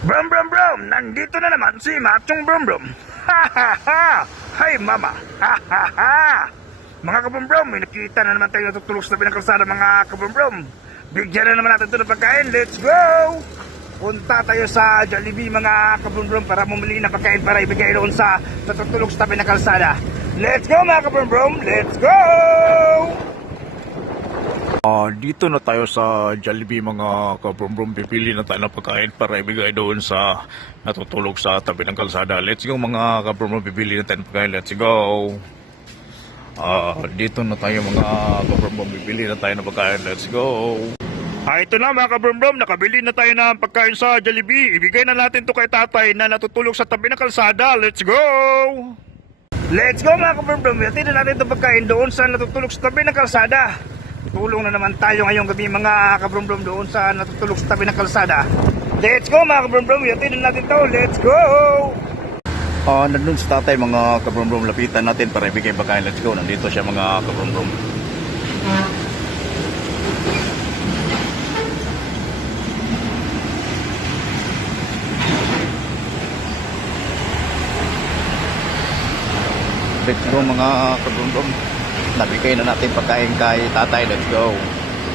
Brum brum brum, nandito na naman si Machong Brum Brum. Ha ha ha! Hay mama! Ha ha ha! Mga kabrum brum, may nakita na naman tayo natutulog sa kalsada mga kabrum brum. Bigyan na naman natin ito ng pagkain, let's go! Punta tayo sa Jollibee mga kabrum brum para bumili ng pagkain para ibigay doon sa natutulog sa tabi ng. Let's go mga kabrum brum, let's go! Ah, dito na tayo sa Jollibee mga kabrum-brum. Pipili na tayo ng pagkain para ibigay doon sa natutulog sa tabi ng kalsada. Let's go mga kabrum-brum. Pipili na tayo ng pagkain. Let's go. Ah, dito na tayo mga kabrum-brum. Pipili na tayo ng pagkain. Let's go. Ah, ito na mga kabrum-brum, nakabili na tayo ng pagkain sa Jollibee. Ibigay na natin to kay tatay na natutulog sa tabi ng kalsada. Let's go! Let's go mga kabrum-brum, yatin na natin itong pagkain doon sa natutulog sa tabi ng kalsada. Tulong na naman tayo ngayong gabi mga kabrum-brum doon sa natutulog sa tabi ng kalsada. Let's go mga kabrum-brum, yatin na natin to. Let's go! Ah, nandun sa tatay mga kabrum-brum. Lapitan natin para ibigay pagkain. Let's go. Nandito siya mga kabrum-brum. Let's go mga kabrum-brum. Nabigay na natin pagkain kay tatay. Let's go.